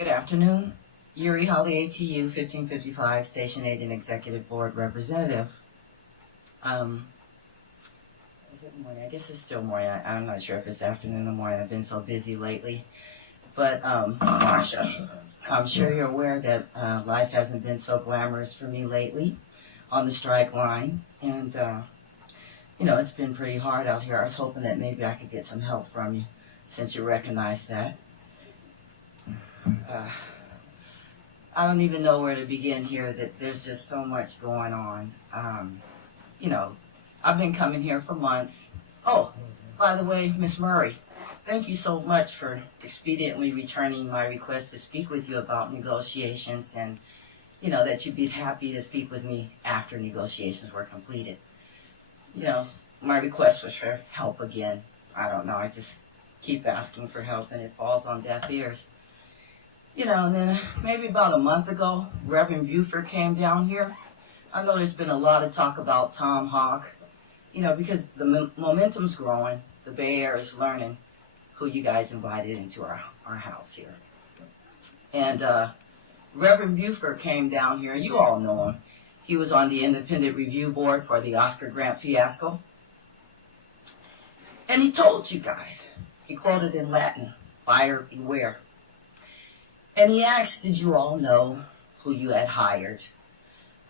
Good afternoon. Yuri Holie, ATU 1555, Station Agent Executive Board Representative. Is it morning? I guess it's still morning. I'm not sure if it's afternoon or morning. I've been so busy lately. But I'm sure you're aware that life hasn't been so glamorous for me lately on the strike line. And, it's been pretty hard out here. I was hoping that maybe I could get some help from you since you recognize that. I don't even know where to begin here. That there's just so much going on. I've been coming here for months. Oh, by the way, Miss Murray, thank you so much for expediently returning my request to speak with you about negotiations, and that you'd be happy to speak with me after negotiations were completed. My request was for help again. I don't know, I just keep asking for help and it falls on deaf ears. And then maybe about a month ago, Reverend Buford came down here. I know there's been a lot of talk about Tom Hawk, because the momentum's growing. The Bay Area is learning who you guys invited into our house here. And Reverend Buford came down here. You all know him. He was on the independent review board for the Oscar Grant fiasco. And he told you guys, he quoted in Latin, "Buyer beware." And he asked, did you all know who you had hired?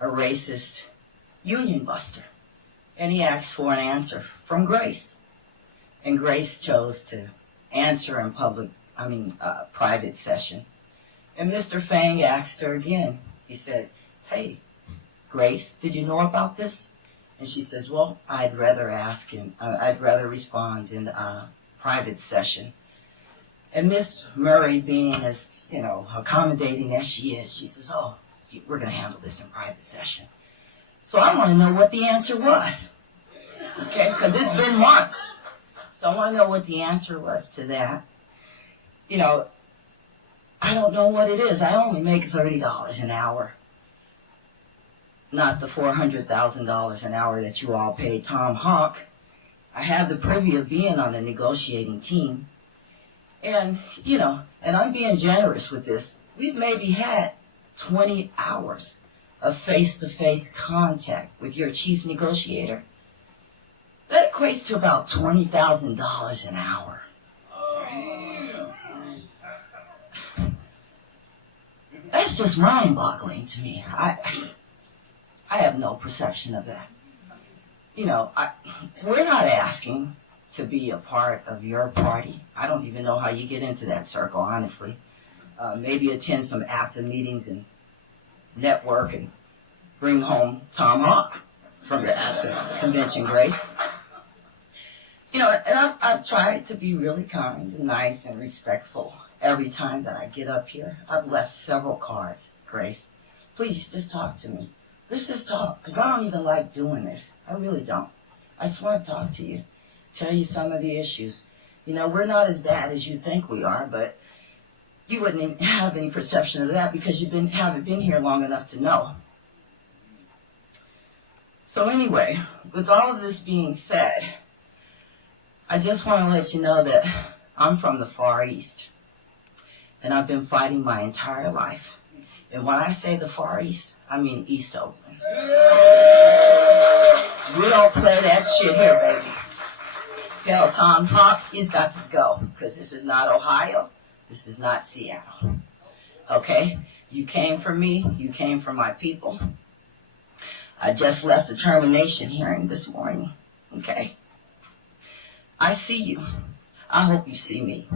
A racist union buster. And he asked for an answer from Grace. And Grace chose to answer in private session. And Mr. Fang asked her again. He said, hey, Grace, did you know about this? And she says, well, I'd rather respond in private session. And Miss Murray, being as, accommodating as she is, she says, oh, we're going to handle this in private session. So I want to know what the answer was. Okay, because it's been months. So I want to know what the answer was to that. I don't know what it is. I only make $30 an hour. Not the $400,000 an hour that you all paid Tom Hawk. I have the privilege of being on the negotiating team. And, and I'm being generous with this. We've maybe had 20 hours of face-to-face contact with your chief negotiator. That equates to about $20,000 an hour. That's just mind-boggling to me. I have no perception of that. We're not asking to be a part of your party. I don't even know how you get into that circle, honestly. Maybe attend some after meetings and network and bring home Tom Hawk from your after convention, Grace. And I've tried to be really kind and nice and respectful every time that I get up here. I've left several cards, Grace. Please just talk to me. Let's just talk, because I don't even like doing this. I really don't. I just want to talk to you. Tell you some of the issues. We're not as bad as you think we are, but you wouldn't even have any perception of that because you haven't been here long enough to know. So anyway, with all of this being said, I just want to let you know that I'm from the Far East, and I've been fighting my entire life. And when I say the Far East, I mean East Oakland. We don't play that shit here, baby. Tell Tom Hawk he's got to go, because this is not Ohio. This is not Seattle. Okay? You came for me. You came for my people. I just left the termination hearing this morning. Okay? I see you. I hope you see me.